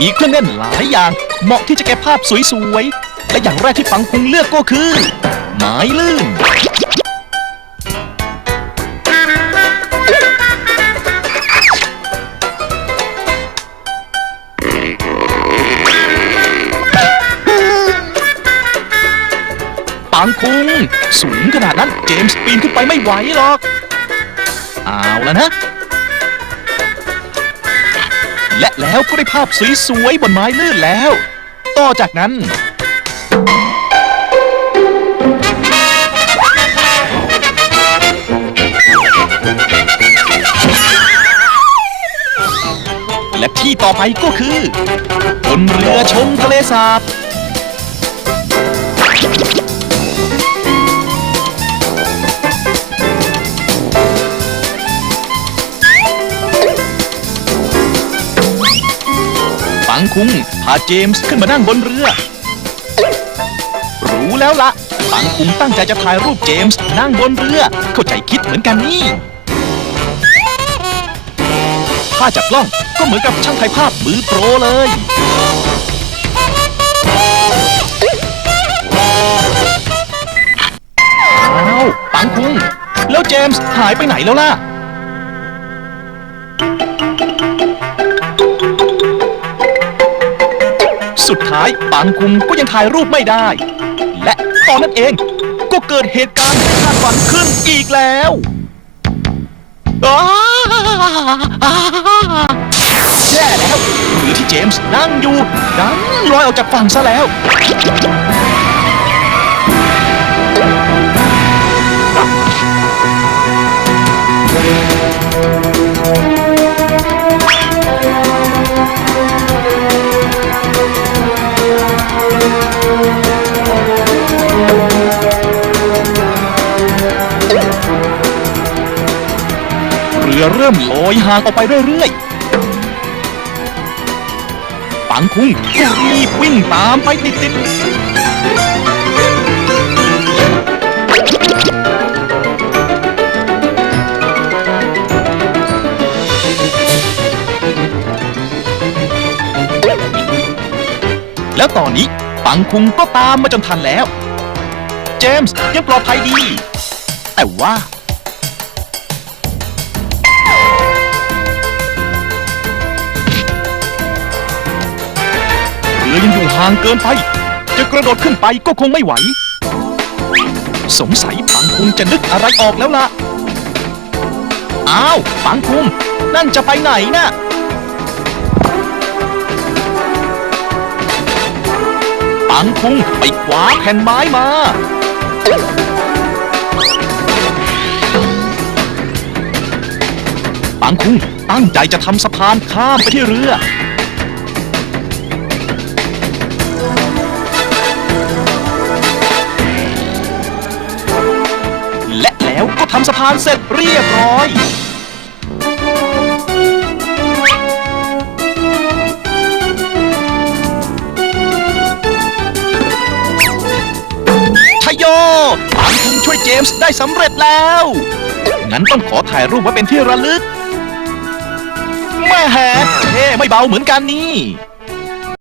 มีเครื่องเล่นหลายอย่าง เหมาะที่จะเก็บภาพสวยๆ และอย่างแรกที่ปังคุงเลือกก็คือ ไม้ลื่น ปังคุง สูงขนาดนั้นเจมส์ปีนขึ้นไปไม่ไหวหรอก เอาแล้วนะ และแล้วก็ได้ภาพสวยๆบนไม้ลื่นแล้ว ต่อจากนั้น และที่ต่อไปก็คือบนเรือชมทะเลสาบ งคุงพาเจมส์ขึ้นมานั่งบนเรือ รู้แล้วละปังคุงตั้งใจจะถ่ายรูปเจมส์นั่งบนเรือ เข้าใจคิดเหมือนกันนี่ถ้าจับกล้องก็เหมือนกับช่างถ่ายภาพมือโปรเลย อ้าว ปังคุง แล้วเจมส์หายไปไหนแล้วล่ะ สุดท้ายปังคุงก็ยังถ่ายรูปไม่ได้ และตอนนั้นเองก็เกิดเหตุการณ์ไม่คาดฝันขึ้นอีกแล้วอ้าแย่แล้วเรือที่เจมส์นั่งอยู่ดันลอยออกจากฝั่งซะแล้ว รือเริ่มลอยห่างออกไปเรื่อยๆ ปังคุงก็รีบวิ่งตามไปติดๆ แล้วตอนนี้ปังคุงก็ตามมาจนทันแล้ว เจมส์ยังปลอดภัยดี แต่ว่า ห่างเกินไป จะกระโดดขึ้นไปก็คงไม่ไหว สงสัยปังคุงจะนึกอะไรออกแล้วล่ะ อ้าว ปังคุงนั่นจะไปไหนน่ะปังคุงไปคว้าแผ่นไม้มา ปังคุงตั้งใจจะทำสะพานข้ามไปที่เรือ ทานเสร็จเรียบร้อย ชโยปังคุงช่วยเจมส์ได้สำเร็จแล้ว งั้นต้องขอถ่ายรูปไว้เป็นที่ระลึก แม่แฮเท่ไม่เบาเหมือนกันนี่